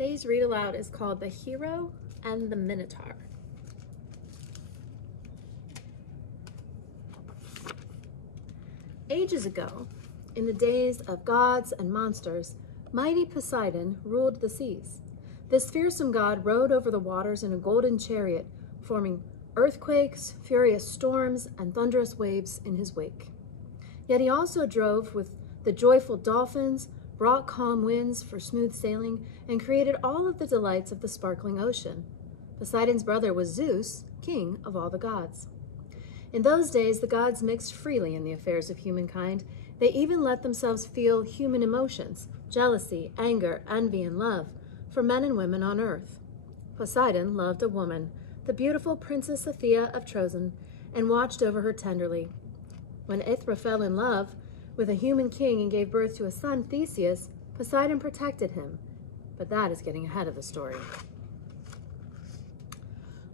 Today's read aloud is called The Hero and the Minotaur. Ages ago, in the days of gods and monsters, mighty Poseidon ruled the seas. This fearsome god rode over the waters in a golden chariot, forming earthquakes, furious storms, and thunderous waves in his wake. Yet he also drove with the joyful dolphins, brought calm winds for smooth sailing, and created all of the delights of the sparkling ocean. Poseidon's brother was Zeus, king of all the gods. In those days, the gods mixed freely in the affairs of humankind. They even let themselves feel human emotions, jealousy, anger, envy, and love, for men and women on earth. Poseidon loved a woman, the beautiful Princess Athea of Trozen, and watched over her tenderly. When Aethra fell in love with a human king and gave birth to a son, Theseus, Poseidon protected him. But that is getting ahead of the story.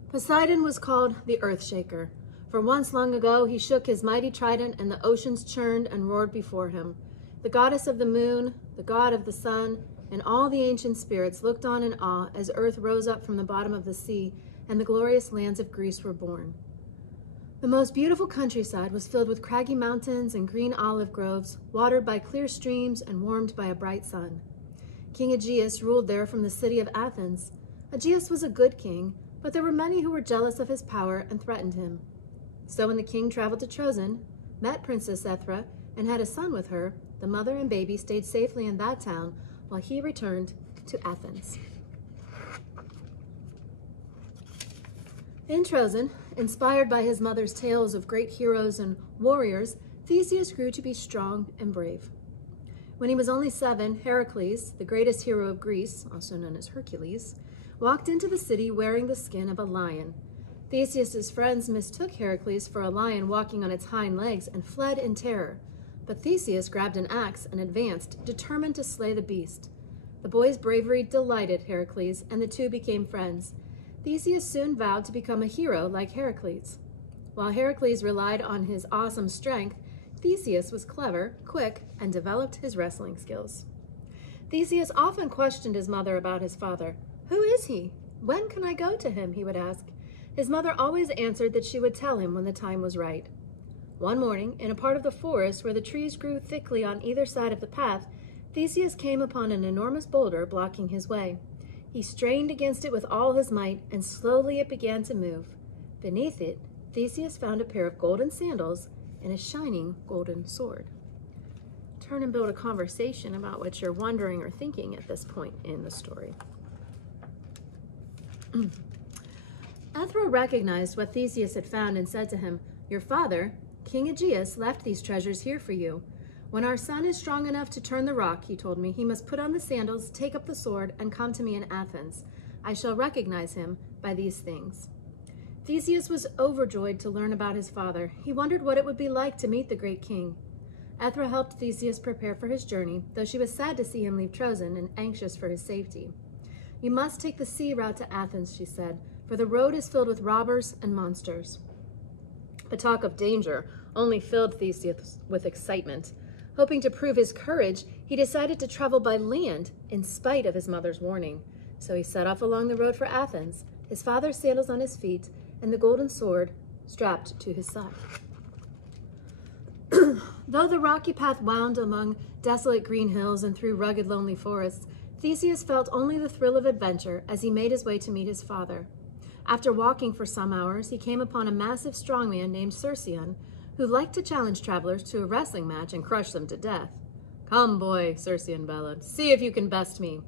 Poseidon was called the Earthshaker, for once long ago he shook his mighty trident and the oceans churned and roared before him. The goddess of the moon, the god of the sun, and all the ancient spirits looked on in awe as earth rose up from the bottom of the sea and the glorious lands of Greece were born. The most beautiful countryside was filled with craggy mountains and green olive groves, watered by clear streams and warmed by a bright sun. King Aegeus ruled there from the city of Athens. Aegeus was a good king, but there were many who were jealous of his power and threatened him. So when the king traveled to Trozen, met Princess Aethra, and had a son with her, the mother and baby stayed safely in that town while he returned to Athens. In Trozen, inspired by his mother's tales of great heroes and warriors, Theseus grew to be strong and brave. When he was only 7, Heracles, the greatest hero of Greece, also known as Hercules, walked into the city wearing the skin of a lion. Theseus's friends mistook Heracles for a lion walking on its hind legs and fled in terror. But Theseus grabbed an axe and advanced, determined to slay the beast. The boy's bravery delighted Heracles, and the two became friends. Theseus soon vowed to become a hero like Heracles. While Heracles relied on his awesome strength, Theseus was clever, quick, and developed his wrestling skills. Theseus often questioned his mother about his father. "Who is he? When can I go to him?" he would ask. His mother always answered that she would tell him when the time was right. One morning, in a part of the forest where the trees grew thickly on either side of the path, Theseus came upon an enormous boulder blocking his way. He strained against it with all his might, and slowly it began to move. Beneath it, Theseus found a pair of golden sandals and a shining golden sword. Turn and build a conversation about what you're wondering or thinking at this point in the story. Aethra recognized what Theseus had found and said to him, "Your father, King Aegeus, left these treasures here for you. When our son is strong enough to turn the rock, he told me, he must put on the sandals, take up the sword, and come to me in Athens. I shall recognize him by these things." Theseus was overjoyed to learn about his father. He wondered what it would be like to meet the great king. Aethra helped Theseus prepare for his journey, though she was sad to see him leave Trozen and anxious for his safety. "You must take the sea route to Athens," she said, "for the road is filled with robbers and monsters." The talk of danger only filled Theseus with excitement. Hoping to prove his courage, he decided to travel by land in spite of his mother's warning. So he set off along the road for Athens, his father's sandals on his feet, and the golden sword strapped to his side. Though the rocky path wound among desolate green hills and through rugged, lonely forests, Theseus felt only the thrill of adventure as he made his way to meet his father. After walking for some hours, he came upon a massive strongman named Cercyon, who liked to challenge travelers to a wrestling match and crush them to death. "Come, boy," Cercyon bellowed, "see if you can best me."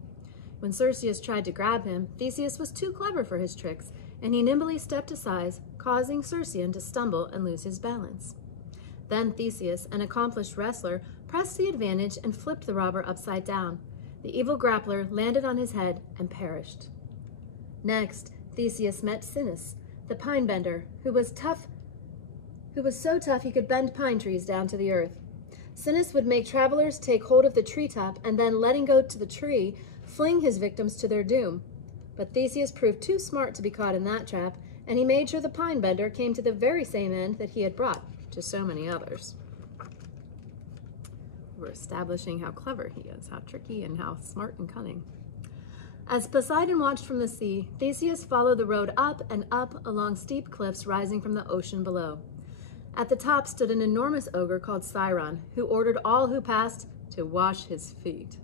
When Cercyon tried to grab him, Theseus was too clever for his tricks, and he nimbly stepped aside, causing Cercyon to stumble and lose his balance. Then Theseus, an accomplished wrestler, pressed the advantage and flipped the robber upside down. The evil grappler landed on his head and perished. Next, Theseus met Sinis, the pine bender, who was so tough he could bend pine trees down to the earth. Sinis would make travelers take hold of the treetop and then, letting go to the tree, fling his victims to their doom. But Theseus proved too smart to be caught in that trap, and he made sure the pine bender came to the very same end that he had brought to so many others. We're establishing how clever he is, how tricky and how smart and cunning. As Poseidon watched from the sea, Theseus followed the road up and up along steep cliffs rising from the ocean below. At the top stood an enormous ogre called Sciron, who ordered all who passed to wash his feet.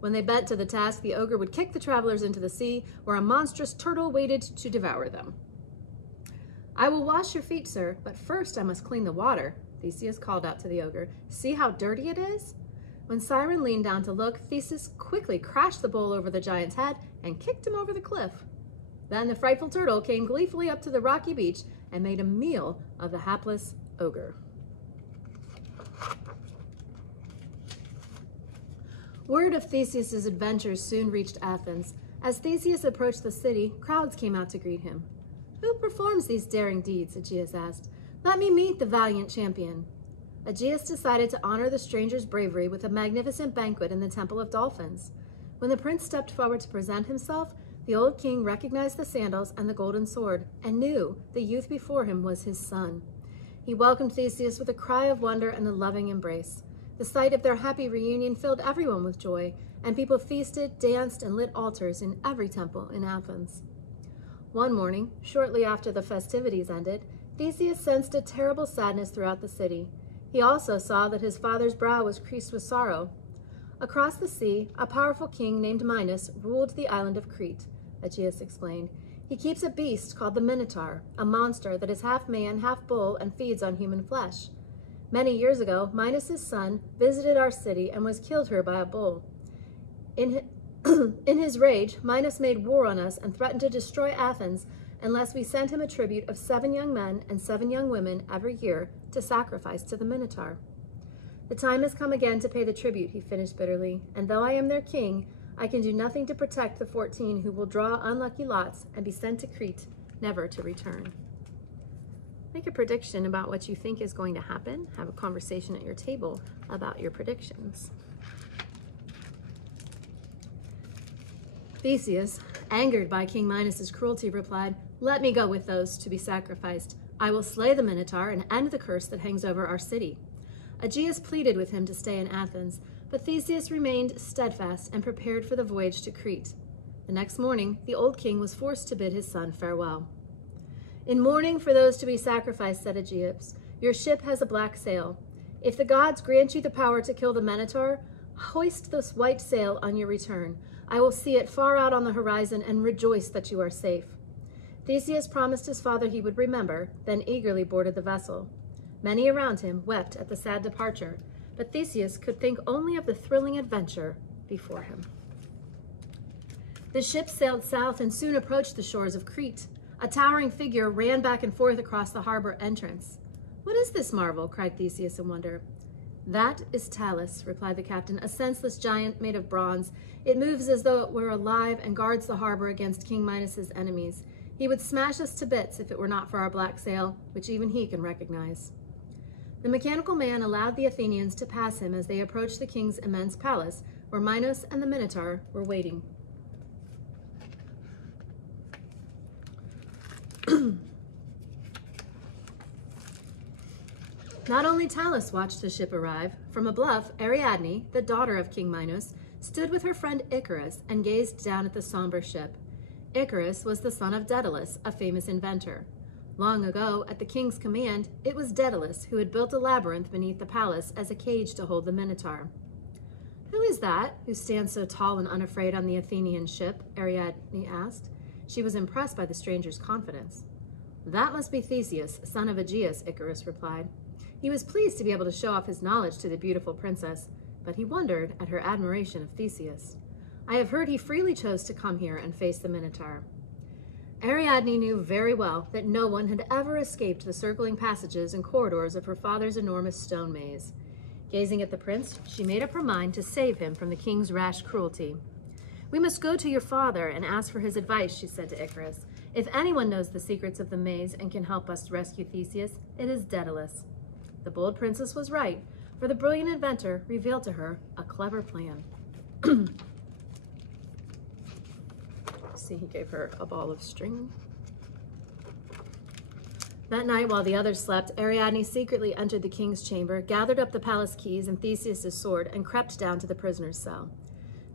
When they bent to the task, the ogre would kick the travelers into the sea, where a monstrous turtle waited to devour them. "I will wash your feet, sir, but first I must clean the water," Theseus called out to the ogre. "See how dirty it is?" When Sciron leaned down to look, Theseus quickly crashed the bowl over the giant's head and kicked him over the cliff. Then the frightful turtle came gleefully up to the rocky beach and made a meal of the hapless ogre. Word of Theseus's adventures soon reached Athens. As Theseus approached the city, crowds came out to greet him. "Who performs these daring deeds?" Aegeus asked. "Let me meet the valiant champion." Aegeus decided to honor the stranger's bravery with a magnificent banquet in the Temple of Dolphins. When the prince stepped forward to present himself, the old king recognized the sandals and the golden sword and knew the youth before him was his son. He welcomed Theseus with a cry of wonder and a loving embrace. The sight of their happy reunion filled everyone with joy, and people feasted, danced, and lit altars in every temple in Athens. One morning, shortly after the festivities ended, Theseus sensed a terrible sadness throughout the city. He also saw that his father's brow was creased with sorrow. Across the sea, a powerful king named Minos ruled the island of Crete, Aegeus explained. He keeps a beast called the Minotaur, a monster that is half man, half bull, and feeds on human flesh. Many years ago, Minos' son visited our city and was killed here by a bull. In his rage, Minos made war on us and threatened to destroy Athens unless we sent him a tribute of 7 young men and 7 young women every year to sacrifice to the Minotaur. The time has come again to pay the tribute, he finished bitterly, and though I am their king, I can do nothing to protect the 14 who will draw unlucky lots and be sent to Crete, never to return. Make a prediction about what you think is going to happen. Have a conversation at your table about your predictions. Theseus, angered by King Minos' cruelty, replied, "Let me go with those to be sacrificed. I will slay the Minotaur and end the curse that hangs over our city." Aegeus pleaded with him to stay in Athens, but Theseus remained steadfast and prepared for the voyage to Crete. The next morning, the old king was forced to bid his son farewell. "In mourning for those to be sacrificed," said Aegeus, "your ship has a black sail. If the gods grant you the power to kill the Minotaur, hoist this white sail on your return. I will see it far out on the horizon and rejoice that you are safe." Theseus promised his father he would remember, then eagerly boarded the vessel. Many around him wept at the sad departure, but Theseus could think only of the thrilling adventure before him. The ship sailed south and soon approached the shores of Crete. A towering figure ran back and forth across the harbor entrance. "What is this marvel?" cried Theseus in wonder. "That is Talus," replied the captain, "a senseless giant made of bronze. It moves as though it were alive and guards the harbor against King Minos' enemies. He would smash us to bits if it were not for our black sail, which even he can recognize." The mechanical man allowed the Athenians to pass him as they approached the king's immense palace, where Minos and the Minotaur were waiting. Not only Talus watched the ship arrive. From a bluff, Ariadne, the daughter of King Minos, stood with her friend Icarus and gazed down at the somber ship. Icarus was the son of Daedalus, a famous inventor. Long ago, at the king's command, it was Daedalus who had built a labyrinth beneath the palace as a cage to hold the Minotaur. "Who is that who stands so tall and unafraid on the Athenian ship?" Ariadne asked. She was impressed by the stranger's confidence. "That must be Theseus, son of Aegeus," Icarus replied. He was pleased to be able to show off his knowledge to the beautiful princess, but he wondered at her admiration of Theseus. "I have heard he freely chose to come here and face the Minotaur." Ariadne knew very well that no one had ever escaped the circling passages and corridors of her father's enormous stone maze. Gazing at the prince, she made up her mind to save him from the king's rash cruelty. "We must go to your father and ask for his advice," she said to Icarus. "If anyone knows the secrets of the maze and can help us rescue Theseus, it is Daedalus." The bold princess was right, for the brilliant inventor revealed to her a clever plan. See, he gave her a ball of string. That night, while the others slept, Ariadne secretly entered the king's chamber, gathered up the palace keys and Theseus' sword, and crept down to the prisoner's cell.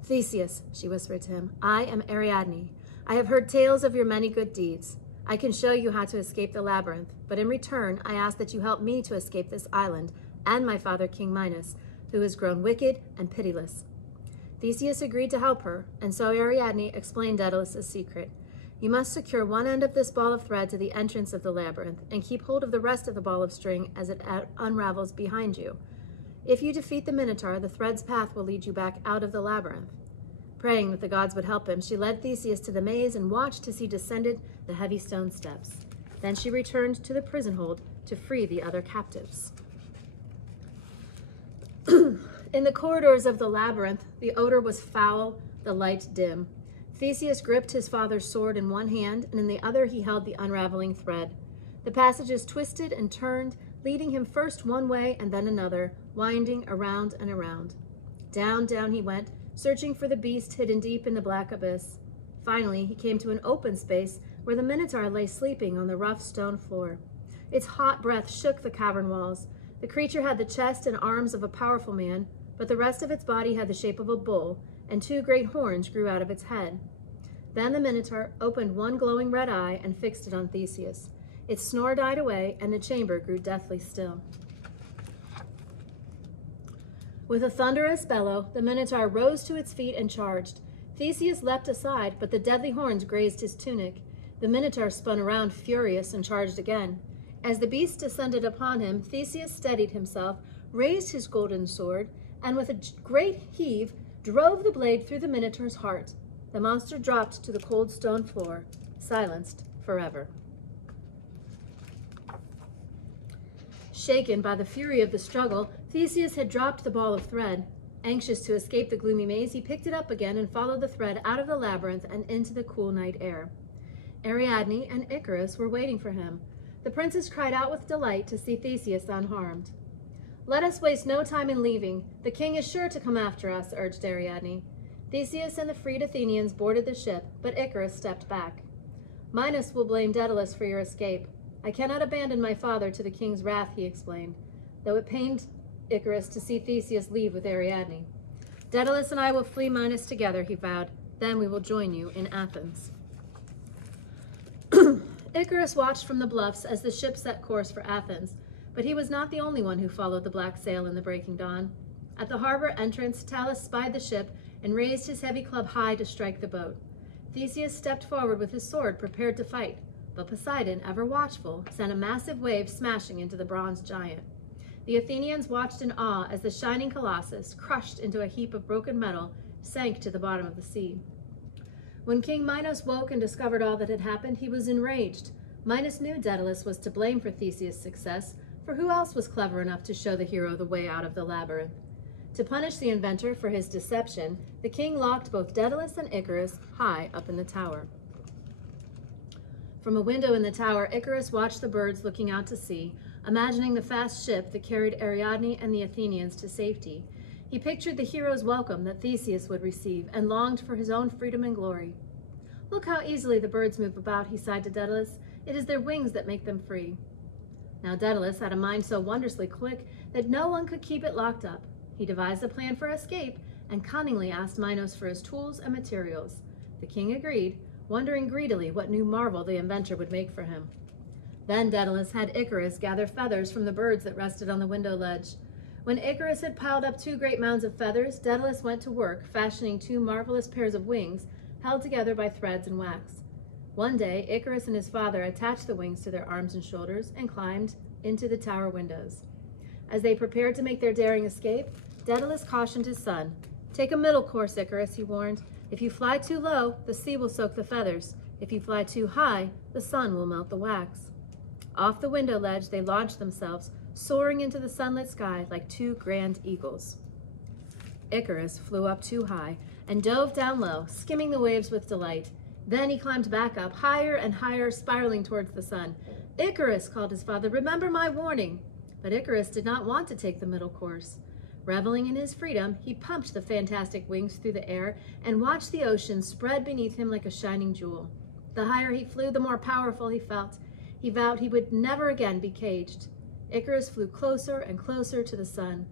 Theseus, she whispered to him, I am Ariadne. I have heard tales of your many good deeds. I can show you how to escape the labyrinth, but in return, I ask that you help me to escape this island and my father, King Minos, who has grown wicked and pitiless. Theseus agreed to help her, and so Ariadne explained Daedalus' secret. You must secure one end of this ball of thread to the entrance of the labyrinth and keep hold of the rest of the ball of string as it unravels behind you. If you defeat the Minotaur, the thread's path will lead you back out of the labyrinth. Praying that the gods would help him, she led Theseus to the maze and watched as he descended the heavy stone steps. Then she returned to the prison hold to free the other captives. In the corridors of the labyrinth, the odor was foul, the light dim. Theseus gripped his father's sword in one hand, and in the other he held the unraveling thread. The passages twisted and turned, leading him first one way and then another, winding around and around. Down, down he went, searching for the beast hidden deep in the black abyss. Finally, he came to an open space where the Minotaur lay sleeping on the rough stone floor. Its hot breath shook the cavern walls. The creature had the chest and arms of a powerful man, but the rest of its body had the shape of a bull, and two great horns grew out of its head. Then the Minotaur opened one glowing red eye and fixed it on Theseus. Its snore died away, and the chamber grew deathly still. With a thunderous bellow, the Minotaur rose to its feet and charged. Theseus leapt aside, but the deadly horns grazed his tunic. The Minotaur spun around furious and charged again. As the beast descended upon him, Theseus steadied himself, raised his golden sword, and with a great heave, drove the blade through the Minotaur's heart. The monster dropped to the cold stone floor, silenced forever. Shaken by the fury of the struggle, Theseus had dropped the ball of thread. Anxious to escape the gloomy maze, he picked it up again and followed the thread out of the labyrinth and into the cool night air. Ariadne and Icarus were waiting for him. The princess cried out with delight to see Theseus unharmed. Let us waste no time in leaving. The king is sure to come after us, urged Ariadne. Theseus and the freed Athenians boarded the ship, but Icarus stepped back. Minos will blame Daedalus for your escape. I cannot abandon my father to the king's wrath, he explained, though it pained Icarus to see Theseus leave with Ariadne. Daedalus and I will flee Minos together, he vowed. Then we will join you in Athens. Icarus watched from the bluffs as the ship set course for Athens, but he was not the only one who followed the black sail in the breaking dawn. At the harbor entrance, Talus spied the ship and raised his heavy club high to strike the boat. Theseus stepped forward with his sword, prepared to fight, but Poseidon, ever watchful, sent a massive wave smashing into the bronze giant. The Athenians watched in awe as the shining colossus, crushed into a heap of broken metal, sank to the bottom of the sea. When King Minos woke and discovered all that had happened, he was enraged. Minos knew Daedalus was to blame for Theseus' success, for who else was clever enough to show the hero the way out of the labyrinth? To punish the inventor for his deception, the king locked both Daedalus and Icarus high up in the tower. From a window in the tower, Icarus watched the birds looking out to sea, imagining the fast ship that carried Ariadne and the Athenians to safety. He pictured the hero's welcome that Theseus would receive and longed for his own freedom and glory. Look how easily the birds move about, he sighed to Daedalus. It is their wings that make them free. Now Daedalus had a mind so wondrously quick that no one could keep it locked up. He devised a plan for escape and cunningly asked Minos for his tools and materials. The king agreed, wondering greedily what new marvel the inventor would make for him. Then Daedalus had Icarus gather feathers from the birds that rested on the window ledge. When Icarus had piled up 2 great mounds of feathers, Daedalus went to work, fashioning 2 marvelous pairs of wings, held together by threads and wax. One day, Icarus and his father attached the wings to their arms and shoulders and climbed into the tower windows. As they prepared to make their daring escape, Daedalus cautioned his son. Take a middle course, Icarus, he warned. If you fly too low, the sea will soak the feathers. If you fly too high, the sun will melt the wax. Off the window ledge, they launched themselves, soaring into the sunlit sky like 2 grand eagles. Icarus flew up too high and dove down low, skimming the waves with delight. Then he climbed back up, higher and higher, spiraling towards the sun. Icarus, called his father, remember my warning. But Icarus did not want to take the middle course. Reveling in his freedom, he pumped the fantastic wings through the air and watched the ocean spread beneath him like a shining jewel. The higher he flew, the more powerful he felt. He vowed he would never again be caged. Icarus flew closer and closer to the sun.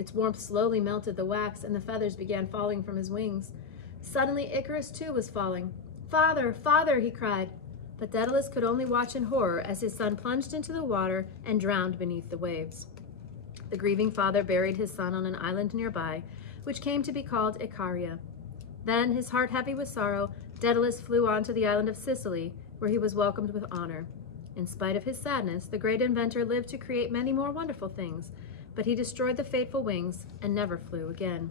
Its warmth slowly melted the wax, and the feathers began falling from his wings. Suddenly Icarus too was falling. "Father, father," he cried. But Daedalus could only watch in horror as his son plunged into the water and drowned beneath the waves. The grieving father buried his son on an island nearby, which came to be called Icaria. Then, his heart heavy with sorrow, Daedalus flew on to the island of Sicily, where he was welcomed with honor. In spite of his sadness, the great inventor lived to create many more wonderful things, but he destroyed the fateful wings and never flew again.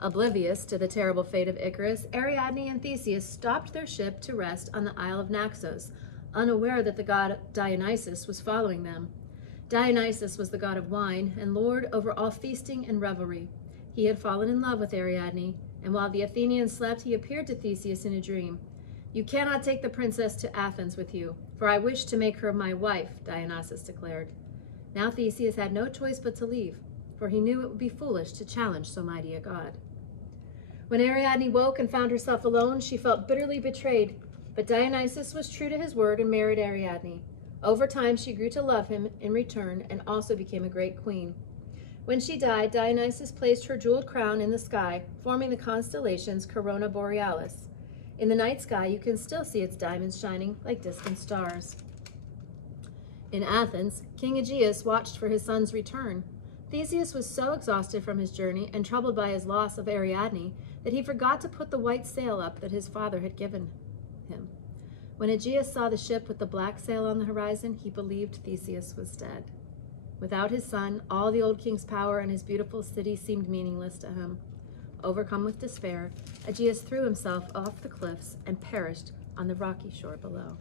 Oblivious to the terrible fate of Icarus, Ariadne and Theseus stopped their ship to rest on the Isle of Naxos, unaware that the god Dionysus was following them. Dionysus was the god of wine and lord over all feasting and revelry. He had fallen in love with Ariadne, and while the Athenians slept, he appeared to Theseus in a dream. "You cannot take the princess to Athens with you, for I wish to make her my wife," Dionysus declared. Now Theseus had no choice but to leave, for he knew it would be foolish to challenge so mighty a god. When Ariadne woke and found herself alone, she felt bitterly betrayed, but Dionysus was true to his word and married Ariadne. Over time, she grew to love him in return and also became a great queen. When she died, Dionysus placed her jeweled crown in the sky, forming the constellations Corona Borealis. In the night sky, you can still see its diamonds shining like distant stars. In Athens, King Aegeus watched for his son's return. Theseus was so exhausted from his journey and troubled by his loss of Ariadne that he forgot to put the white sail up that his father had given him. When Aegeus saw the ship with the black sail on the horizon, he believed Theseus was dead. Without his son, all the old king's power and his beautiful city seemed meaningless to him. Overcome with despair, Aegeus threw himself off the cliffs and perished on the rocky shore below.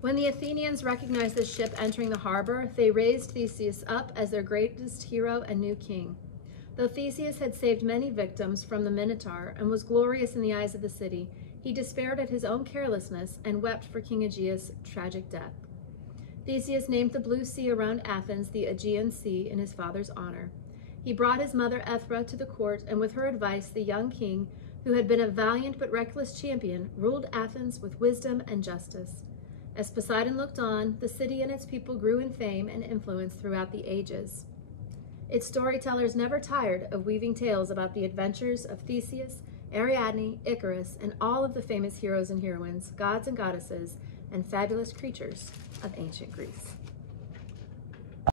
When the Athenians recognized the ship entering the harbor, they raised Theseus up as their greatest hero and new king. Though Theseus had saved many victims from the Minotaur and was glorious in the eyes of the city, he despaired at his own carelessness and wept for King Aegeus' tragic death. Theseus named the blue sea around Athens the Aegean Sea in his father's honor. He brought his mother Ethra to the court, and with her advice, the young king, who had been a valiant but reckless champion, ruled Athens with wisdom and justice. As Poseidon looked on, the city and its people grew in fame and influence throughout the ages. Its storytellers never tired of weaving tales about the adventures of Theseus, Ariadne, Icarus, and all of the famous heroes and heroines, gods and goddesses, and fabulous creatures of ancient Greece.